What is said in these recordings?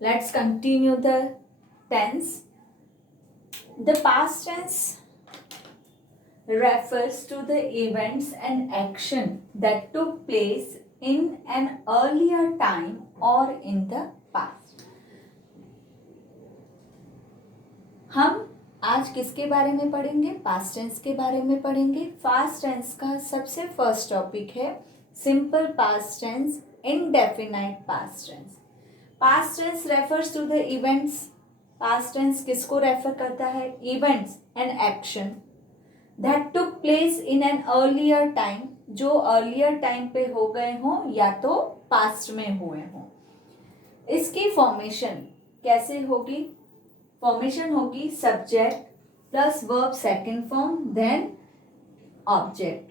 Let's continue the tense. The past tense refers to the events and action that took place in an earlier time or in the past. हम आज किसके बारे में पढ़ेंगे? Past tense के बारे में पढ़ेंगे. पास्ट टेंस का सबसे फर्स्ट टॉपिक है simple past tense, indefinite past tense. Past tense refers to the events. Past tense किसको रेफर करता है? Events and action that took place in an earlier time, जो अर्लियर टाइम पे हो गए हों या तो पास्ट में हुए हों. इसकी फॉर्मेशन कैसे होगी? फॉर्मेशन होगी subject plus verb second form then object.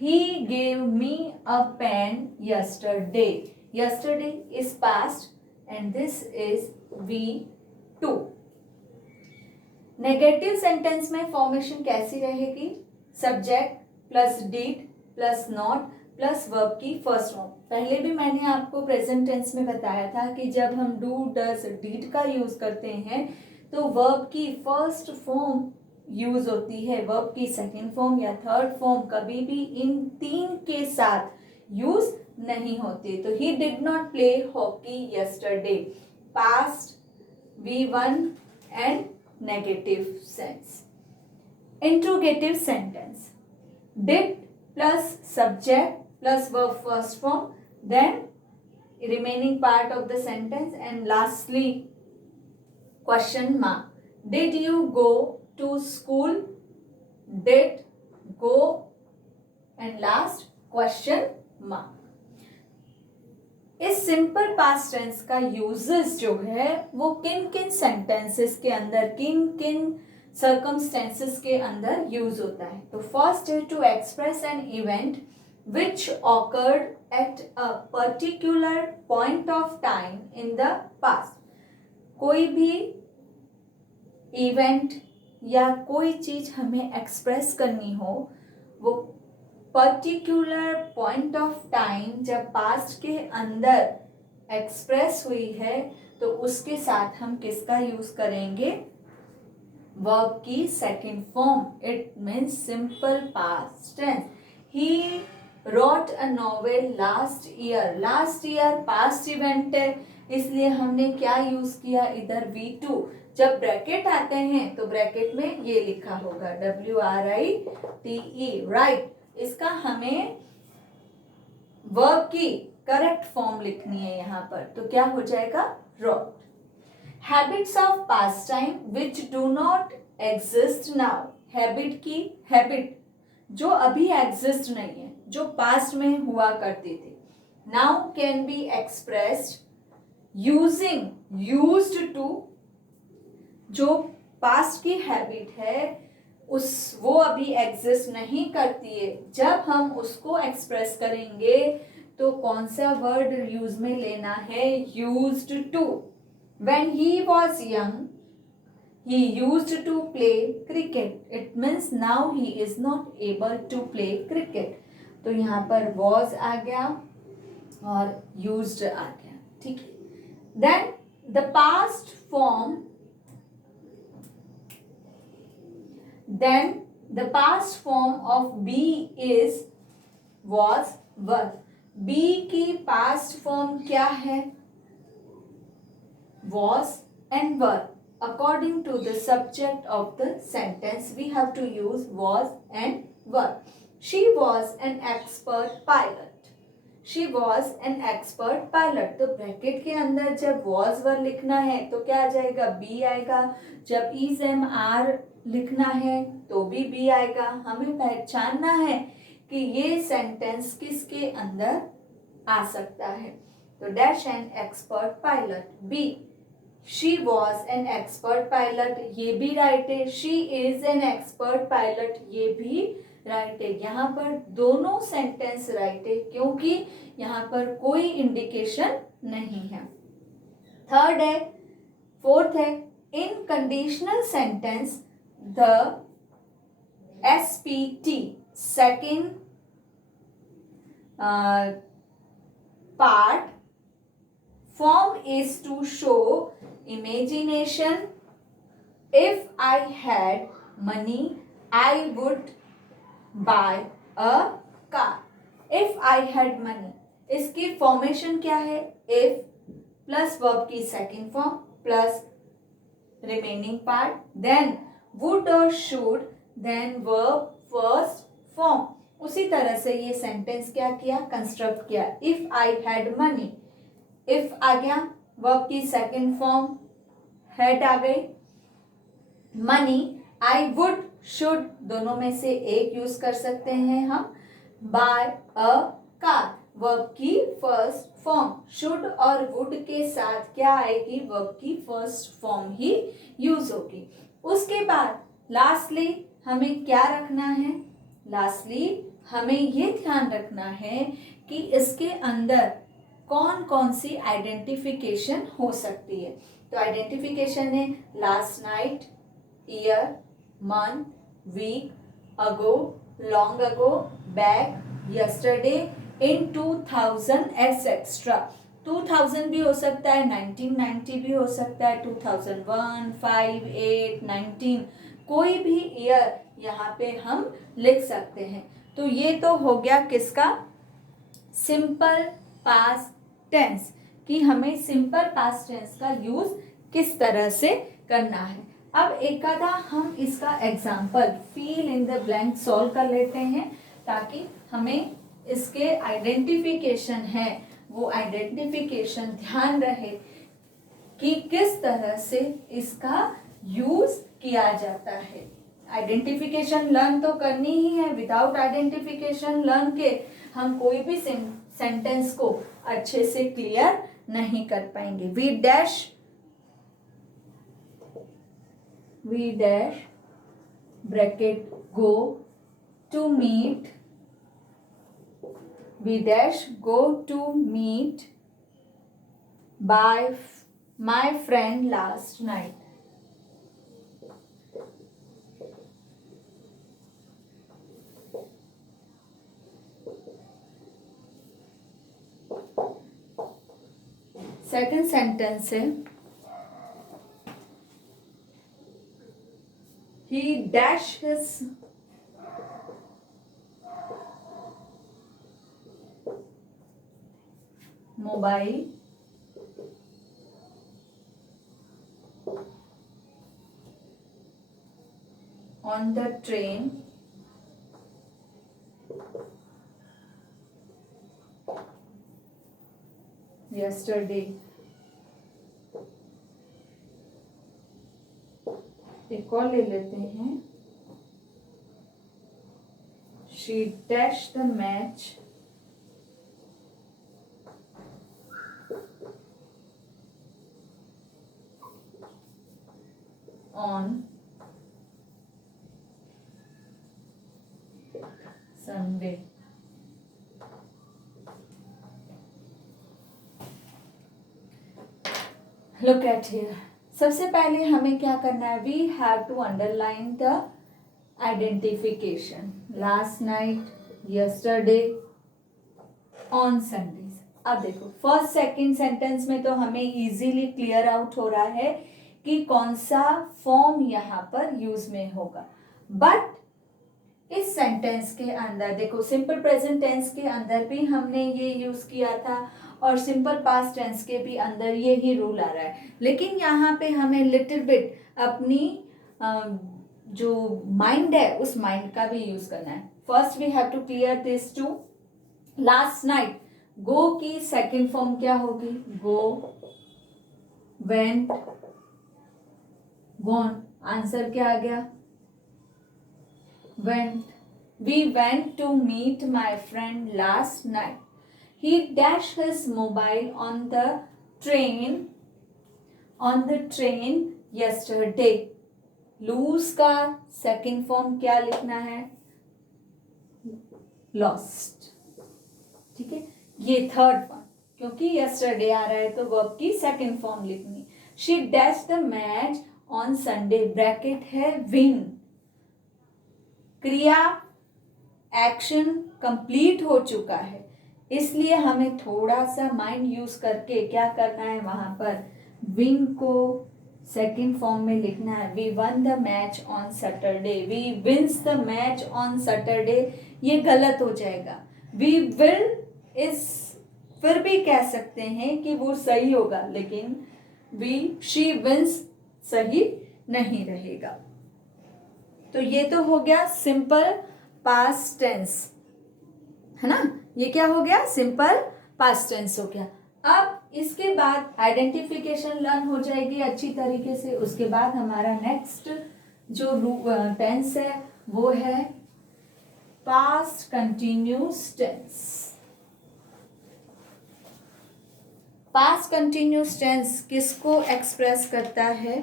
He gave me a pen yesterday. Yesterday is past and this is V2. Negative sentence में फॉर्मेशन कैसी रहेगी? Subject plus did plus not plus verb की first form. पहले भी मैंने आपको present tense में बताया था कि जब हम डू डज डिड का यूज करते हैं तो वर्ब की फर्स्ट फॉर्म यूज होती है, वर्ब की सेकेंड फॉर्म या थर्ड फॉर्म कभी भी इन तीन के साथ यूज नहीं होती. तो he did not play hockey yesterday, past V1 and negative sense. Interrogative sentence did plus subject plus verb first form then remaining part of the sentence and lastly question mark. Did you go to school? Did go and last question mark. इस simple past tense का uses जो है वो किन किन sentences के अंदर, किन किन सर्कमस्टेंसेस के अंदर यूज होता है? तो फर्स्ट है to express an event which occurred at a particular point of time in the past. कोई भी इवेंट या कोई चीज हमें एक्सप्रेस करनी हो, वो पर्टिकुलर पॉइंट ऑफ टाइम जब पास्ट के अंदर एक्सप्रेस हुई है तो उसके साथ हम किसका यूज करेंगे? वर्ब की second form. It means simple past tense. He wrote a novel last year. Last year past event है, इसलिए हमने क्या यूज किया इधर? V2. जब ब्रैकेट आते हैं तो ब्रैकेट में ये लिखा होगा WRITE, राइट. इसका हमें वर्ब की करेक्ट फॉर्म लिखनी है यहाँ पर, तो क्या हो जाएगा? Wrote. Habits of past time which do not exist now. Habit की हैबिट जो अभी एग्जिस्ट नहीं है, जो पास्ट में हुआ करती थी. Now can be expressed using used to. जो पास्ट की हैबिट है वो अभी एग्जिस्ट नहीं करती है. जब हम उसको एक्सप्रेस करेंगे तो कौन सा वर्ड यूज में लेना है? Used to. When he was young he used to play cricket. It means now he is not able to play cricket. तो यहाँ पर वॉज आ गया और यूज्ड आ गया. ठीक है. Then the past form, then the past form of be is was were. be की past form क्या है? was and were. According to the subject of the sentence we have to use was and were. She was an expert pilot. She was an expert pilot. तो bracket के अंदर जब was were लिखना है तो क्या आ जाएगा? be आएगा. जब is am are लिखना है तो भी बी आएगा. हमें पहचानना है कि ये सेंटेंस किसके अंदर आ सकता है. तो dash an expert pilot. B she was an expert pilot, ये भी राइट है. She is an expert pilot, ये भी राइट है. यहाँ पर दोनों सेंटेंस राइट है क्योंकि यहाँ पर कोई इंडिकेशन नहीं है. थर्ड है, फोर्थ है in conditional sentence the SPT second part form is to show imagination. If I had money, I would buy a car. If I had money, इसकी फॉर्मेशन क्या है? if प्लस वर्ब की second form plus remaining part, then would और should, then verb first form. उसी तरह से ये sentence क्या किया? कंस्ट्रक्ट किया. If I had money, if आ गया, वर्ब की सेकेंड फॉर्म हैड आ गई, मनी, आई वुड, शुड, दोनों में से एक यूज कर सकते हैं हम. बाय अ कार, वर्ब की फर्स्ट फॉर्म. शुड और वुड के साथ क्या आएगी? वर्ब की फर्स्ट फॉर्म ही यूज होगी. उसके बाद लास्टली हमें क्या रखना है? लास्टली हमें ये ध्यान रखना है कि इसके अंदर कौन कौन सी आइडेंटिफिकेशन हो सकती है. तो आइडेंटिफिकेशन है last night, year, month, week, ago, long ago, back, yesterday, in 2000 etcetera. 2000 भी हो सकता है, 1990 भी हो सकता है, 2001, 5, 8, 19, कोई भी ईयर यहाँ पे हम लिख सकते हैं. तो ये तो हो गया किसका? सिंपल पास्ट टेंस, कि हमें सिंपल पास्ट टेंस का यूज किस तरह से करना है. अब एक आधा हम इसका example fill in the blank solve कर लेते हैं, ताकि हमें इसके आइडेंटिफिकेशन है वो आइडेंटिफिकेशन ध्यान रहे कि किस तरह से इसका यूज किया जाता है. आइडेंटिफिकेशन लर्न तो करनी ही है. विदाउट आइडेंटिफिकेशन लर्न के हम कोई भी सेंटेंस को अच्छे से क्लियर नहीं कर पाएंगे. We dash bracket go to meet, we dash go to meet by my friend last night. Second sentence है he dash his mobile on the train yesterday. एक और ले लेते हैं. She dashed the match on Sunday. Look at here. सबसे पहले हमें क्या करना है? We have to underline the identification. Last night, yesterday, on Sunday. अब देखो फर्स्ट सेकंड सेंटेंस में तो हमें इजीली क्लियर आउट हो रहा है कि कौन सा फॉर्म यहाँ पर यूज में होगा. बट इस सेंटेंस के अंदर देखो सिंपल प्रेजेंट टेंस के अंदर भी हमने ये यूज किया था और सिंपल पास्ट टेंस के भी अंदर ये ही रूल आ रहा है. लेकिन यहाँ पे हमें लिटिल बिट अपनी जो माइंड है उस माइंड का भी यूज करना है. First we have to clear this two. Last night, go की सेकंड फॉर्म क्या होगी? गो, वेंट, गॉन. आंसर क्या आ गया? went. We went to meet my friend last night. He dashed his mobile on the train yesterday. lose का second form क्या लिखना है? lost. ठीक है, ये थर्ड फॉर्म क्योंकि yesterday आ रहा है तो वर्ब की सेकंड फॉर्म लिखनी. She dashed the match on Sunday. Bracket है win. क्रिया एक्शन कंप्लीट हो चुका है. इसलिए हमें थोड़ा सा माइंड यूज करके क्या करना है, वहां पर विन को सेकेंड फॉर्म में लिखना है। We won the match on Saturday, we wins the match on Saturday, ये गलत हो जाएगा। वी विल इस फिर भी कह सकते हैं कि वो सही होगा, लेकिन शी विंस सही नहीं रहेगा। तो ये तो हो गया सिंपल पास्ट टेंस, है ना। ये क्या हो गया, सिंपल पास्ट टेंस हो गया। अब इसके बाद आइडेंटिफिकेशन लर्न हो जाएगी अच्छी तरीके से। उसके बाद हमारा नेक्स्ट जो टेंस है वो है past continuous tense. Past continuous tense किसको एक्सप्रेस करता है?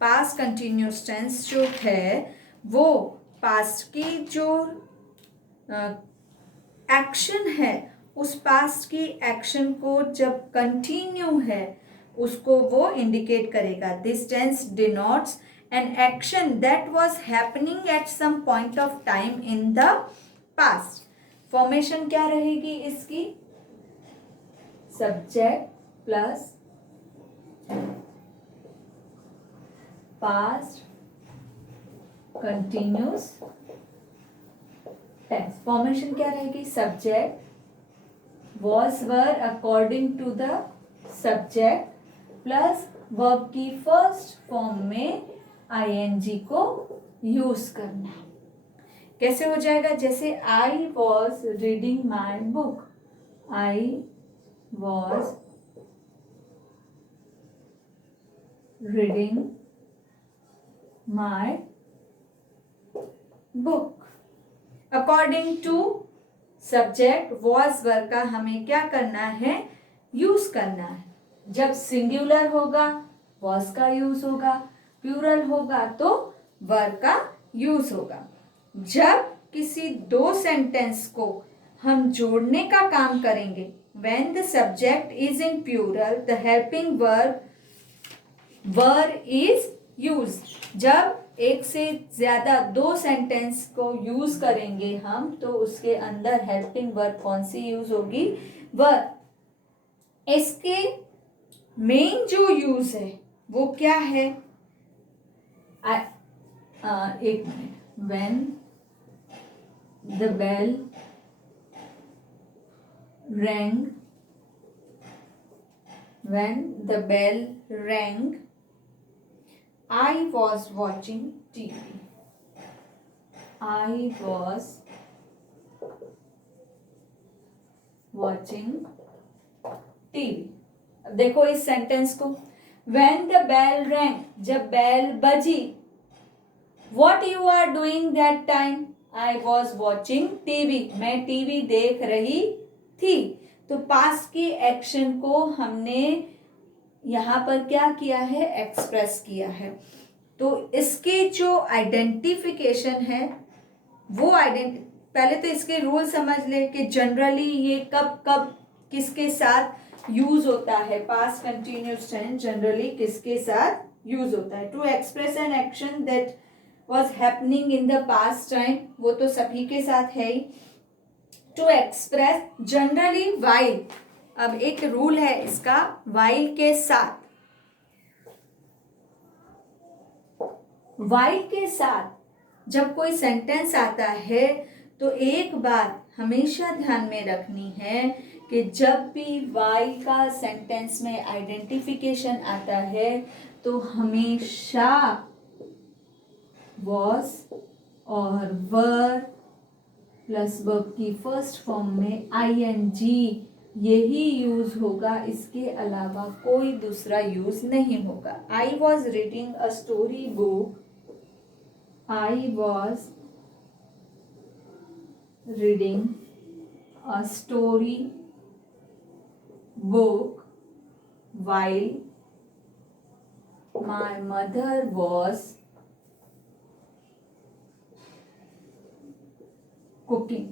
पास्ट कंटिन्यूस टेंस जो है वो पास्ट की जो एक्शन है, उस पास्ट की एक्शन को जब कंटिन्यू है उसको वो इंडिकेट करेगा। This tense denotes an action that was happening at some point of time in the past. Formation क्या रहेगी इसकी? Subject plus past continuous tense. Formation क्या रहेगी? Subject was were according to the subject plus verb की first form में ing को use करना। कैसे हो जाएगा? जैसे I was reading my book, I was reading my book. According to subject was verb का हमें क्या करना है? यूज करना है। जब सिंगुलर होगा वॉज का यूज होगा, प्लूरल होगा तो वर्ब का यूज होगा। जब किसी दो सेंटेंस को हम जोड़ने का काम करेंगे, when the subject is in plural the helping verb is used। जब एक से ज्यादा दो सेंटेंस को यूज करेंगे हम, तो उसके अंदर हेल्पिंग वर्ब कौन सी यूज होगी? वर्ब। इसके मेन जो यूज है वो क्या है? एक minute. When the bell rang, when the bell rang I was watching TV, I was watching TV। अब देखो इस सेंटेंस को, when the bell rang, जब बेल बजी, what you are doing that time, I was watching TV, मैं TV देख रही थी। तो पास्ट की एक्शन को हमने यहां पर क्या किया है? एक्सप्रेस किया है। तो इसके जो आइडेंटिफिकेशन है वो पहले तो इसके रूल समझ ले कि जनरली ये कब कब किसके साथ यूज होता है। पास्ट कंटिन्यूअस टेंस जनरली किसके साथ यूज होता है? To express an action that was happening in the past time, वो तो सभी के साथ है ही। टू एक्सप्रेस जनरली वाइल, अब एक रूल है इसका, वाइल के साथ, वाइल के साथ जब कोई सेंटेंस आता है तो एक बात हमेशा ध्यान में रखनी है कि जब भी वाइल का सेंटेंस में आइडेंटिफिकेशन आता है तो हमेशा वॉज और वर प्लस वर्ब की फर्स्ट फॉर्म में ing यही यूज होगा, इसके अलावा कोई दूसरा यूज नहीं होगा। आई was reading a story book, I was reading a story book while my mother was cooking।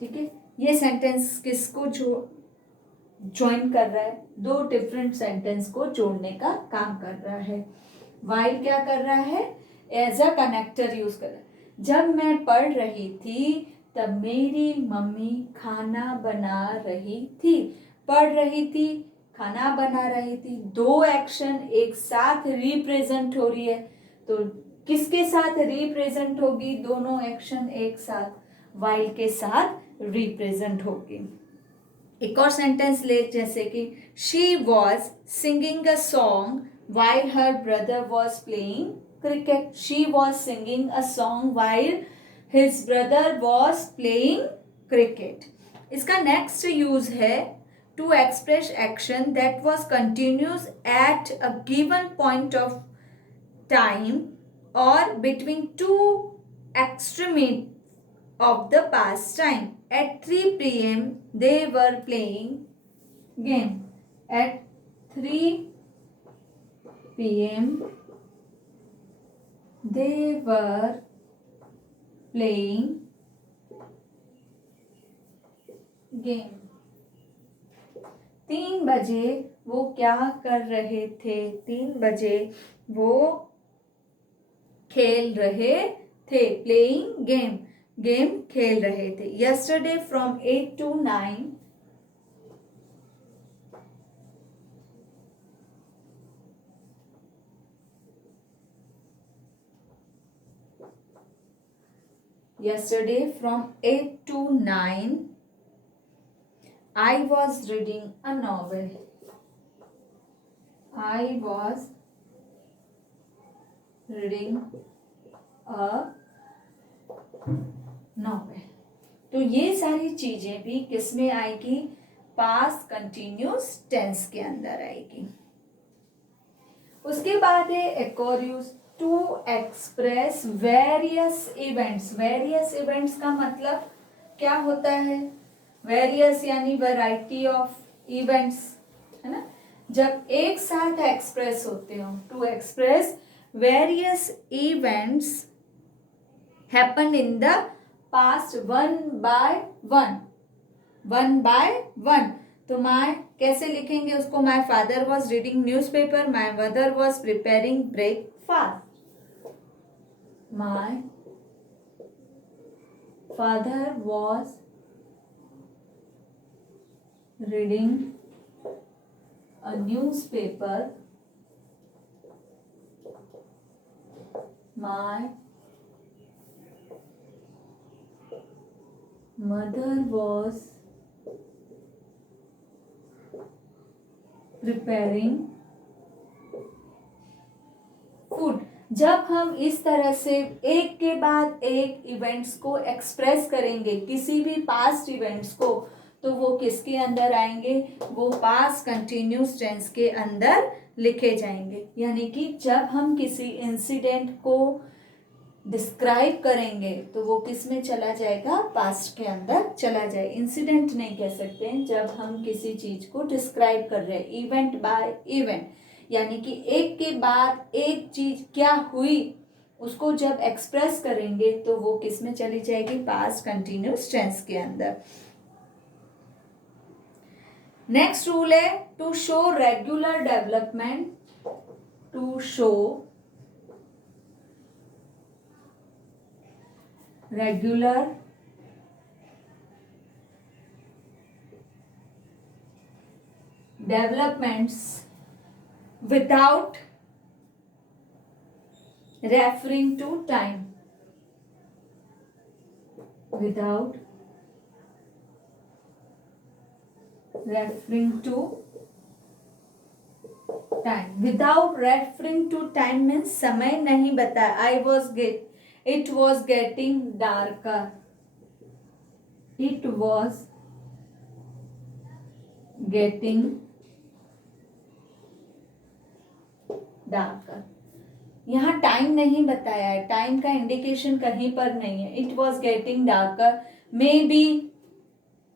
ठीक है, ये सेंटेंस किसको ज्वाइन कर रहा है? दो डिफरेंट सेंटेंस को जोड़ने का काम कर रहा है। while क्या कर रहा है? एज अ कनेक्टर यूज कर रहा है। जब मैं पढ़ रही थी तब मेरी मम्मी खाना बना रही थी। पढ़ रही थी, खाना बना रही थी, दो एक्शन एक साथ रिप्रेजेंट हो रही है। तो किसके साथ रिप्रेजेंट होगी? दोनों एक्शन एक साथ वाइल के साथ रिप्रेजेंट होगी। एक और सेंटेंस ले, जैसे कि she was singing a song while her brother was playing cricket. She was singing a song while his brother was playing cricket. इसका नेक्स्ट यूज है to express action that was continuous at a given point of time or between two extremes of the past time. At 3 p.m. they were playing game. At 3 p.m. they were playing game. 3 बजे वो क्या कर रहे थे? 3 बजे वो खेल रहे थे। प्लेइंग गेम, गेम खेल रहे थे। Yesterday from 8 to 9 yesterday from 8 to 9 I was reading a novel. I was reading a novel. तो ये सारी चीजें भी किस में आएगी? पास्ट कंटिन्यूस टेंस के अंदर आएगी। उसके बाद है एक और use to express various events. Various events का मतलब क्या होता है? वेरियस यानी वैरायटी ऑफ इवेंट्स, है ना। जब एक साथ एक्सप्रेस होते हो, to express various events happen in the past one by one. One by one तो माय कैसे लिखेंगे उसको? My father was reading newspaper, my mother was preparing breakfast. My father was reading a newspaper, my mother was preparing food। जब हम इस तरह से एक के बाद एक इवेंट्स को एक्सप्रेस करेंगे, किसी भी पास्ट इवेंट्स को, तो वो किसके अंदर आएंगे? वो पास्ट कंटिन्यूस टेंस के अंदर लिखे जाएंगे। यानी कि जब हम किसी इंसिडेंट को डिस्क्राइब करेंगे तो वो किस में चला जाएगा? पास्ट के अंदर चला जाए। इंसिडेंट नहीं कह सकते हैं जब हम किसी चीज को डिस्क्राइब कर रहे हैं, इवेंट बाय इवेंट, यानी कि एक के बाद एक चीज क्या हुई उसको जब एक्सप्रेस करेंगे तो वो किस में चली जाएगी? पास्ट कंटिन्यूस टेंस के अंदर। नेक्स्ट रूल है to show regular development. To show regular developments without referring to time. Without referring to time। without referring to time means समय नहीं बताया। it was getting darker। it was getting darker। यहाँ time नहीं बताया है, time का indication कहीं पर नहीं है। It was getting darker, may be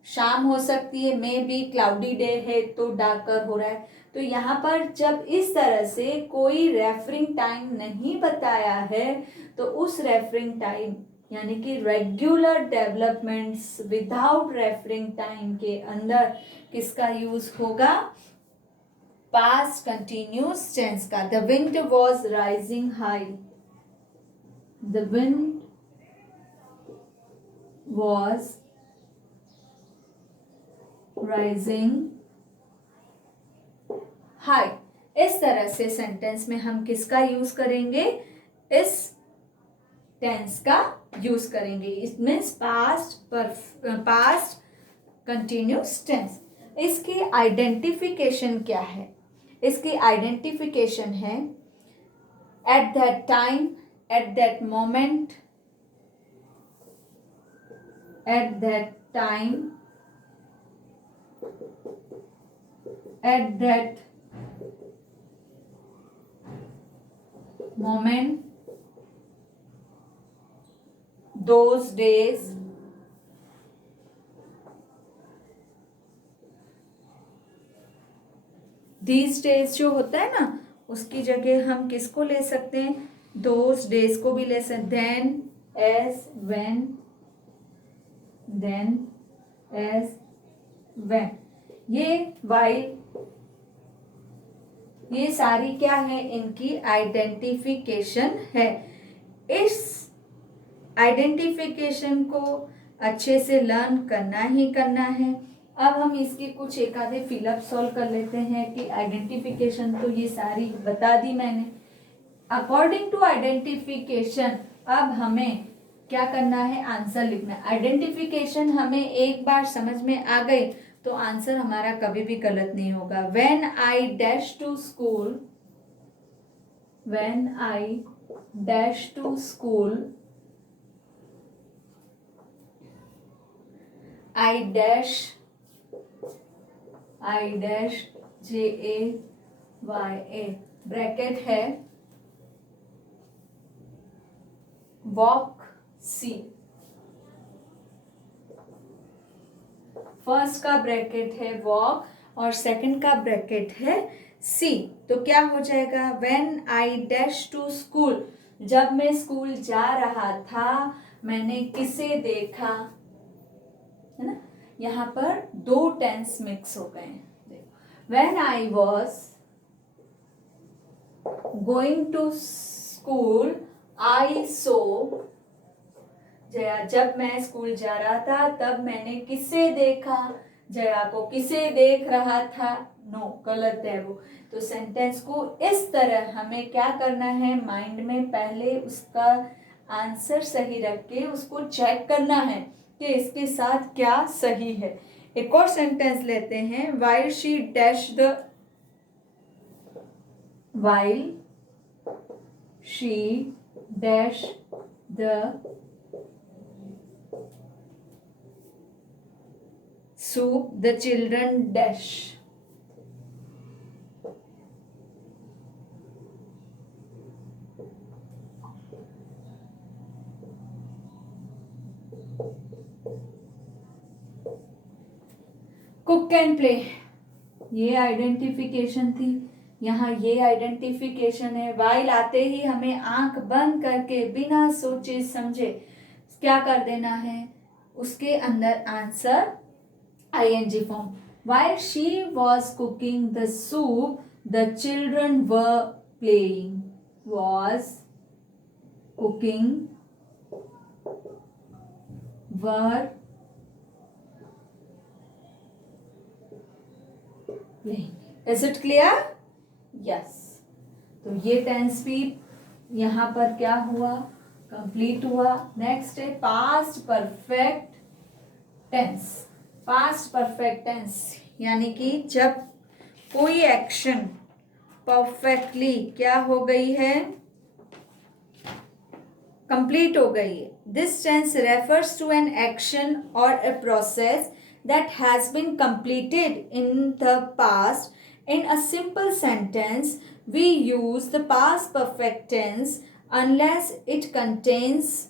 शाम हो सकती है, मे बी क्लाउडी डे है तो डार्कर हो रहा है। तो यहाँ पर जब इस तरह से कोई रेफरिंग टाइम नहीं बताया है तो उस रेफरिंग टाइम यानी कि regular developments without referring time के अंदर किसका यूज होगा? पास्ट कंटिन्यूस टेंस का। The wind was rising high. The wind was rising high। इस तरह से सेंटेंस में हम किसका यूज करेंगे, इस टेंस का यूज करेंगे। It means past continuous tense. इसकी आइडेंटिफिकेशन क्या है, इसकी आइडेंटिफिकेशन है at that time, at that moment, at that time, at that moment, those days, these days जो होता है ना, उसकी जगह हम किसको ले सकते हैं, those days को भी ले सकते, then, as, when, then, as, when, ये while, ये सारी क्या है, इनकी आइडेंटिफिकेशन है। इस आइडेंटिफिकेशन को अच्छे से लर्न करना ही करना है। अब हम इसके कुछ एक आधे फिलअप सॉल्व कर लेते हैं कि आइडेंटिफिकेशन तो ये सारी बता दी मैंने। अकॉर्डिंग टू आइडेंटिफिकेशन अब हमें क्या करना है, आंसर लिखना है। आइडेंटिफिकेशन हमें एक बार समझ में आ गई तो आंसर हमारा कभी भी गलत नहीं होगा। When I dash to school, when I dash to school, I dash JAYA bracket है, walk C। फर्स्ट का ब्रैकेट है walk और सेकंड का ब्रैकेट है C। तो क्या हो जाएगा, when I dash to school, जब मैं स्कूल जा रहा था मैंने किसे देखा, है ना, यहाँ पर दो टेंस मिक्स हो गए हैं। When I was going to school, I saw, Jaya, जब मैं स्कूल जा रहा था तब मैंने किसे देखा, जया को किसे देख रहा था, नो गलत है वो। तो सेंटेंस को इस तरह हमें क्या करना है, माइंड में पहले उसका आंसर सही रख के उसको चेक करना है कि इसके साथ क्या सही है। एक और सेंटेंस लेते हैं, while she dash the, while she dash the soup, the children dash। Cook and play, ये आइडेंटिफिकेशन थी, यहाँ ये आइडेंटिफिकेशन है। वाइल आते ही हमें आंख बंद करके बिना सोचे समझे क्या कर देना है, उसके अंदर answer ING form. While she was cooking the soup, the children were playing, was cooking were is it clear, yes. तो ये टेंस भी यहां पर क्या हुआ, कंप्लीट हुआ। नेक्स्ट है past perfect tense. Past perfect tense यानी कि जब कोई एक्शन परफेक्टली क्या हो गई है, कंप्लीट हो गई है। This tense refers to an action और a process that has been completed in the past. In a simple sentence, we use the past perfect tense unless it contains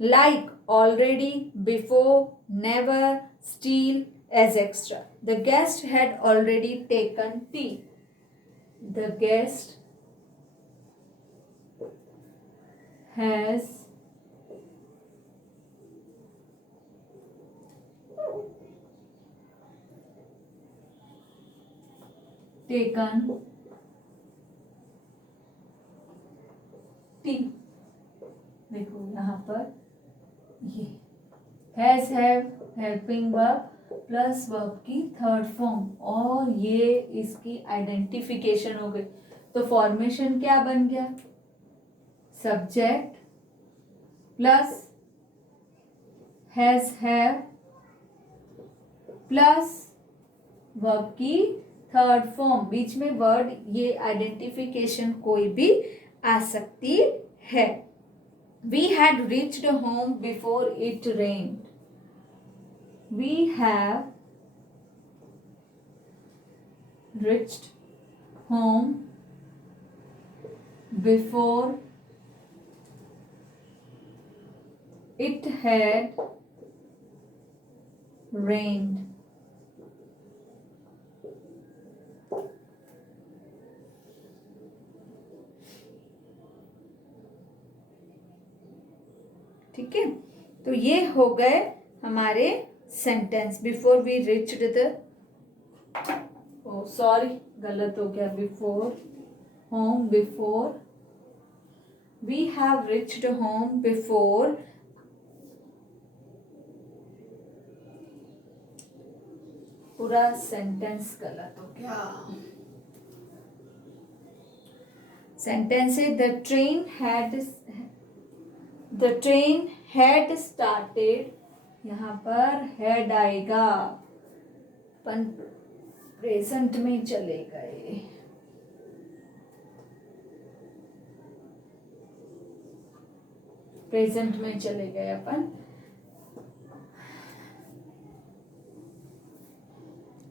like, already, before, never, still as extra. The guest had already taken tea. The guest has taken T. देखो यहाँ पर ये has have helping verb plus verb की third form, और ये इसकी identification हो गई। तो फॉर्मेशन क्या बन गया, subject plus has have plus verb की थर्ड फॉर्म, बीच में वर्ड, ये आइडेंटिफिकेशन कोई भी आ सकती है। We had reached home before it rained. We have reached home before it had rained. ठीक है, तो ये हो गए हमारे sentence. Before we reached the, sorry गलत हो गया, before home, before we have reached home before, पूरा सेंटेंस गलत हो गया। सेंटेंस है द ट्रेन हैड स्टार्टेड, यहाँ पर हैड आएगा, अपन प्रेजेंट में चले गए, प्रेजेंट में चले गए अपन।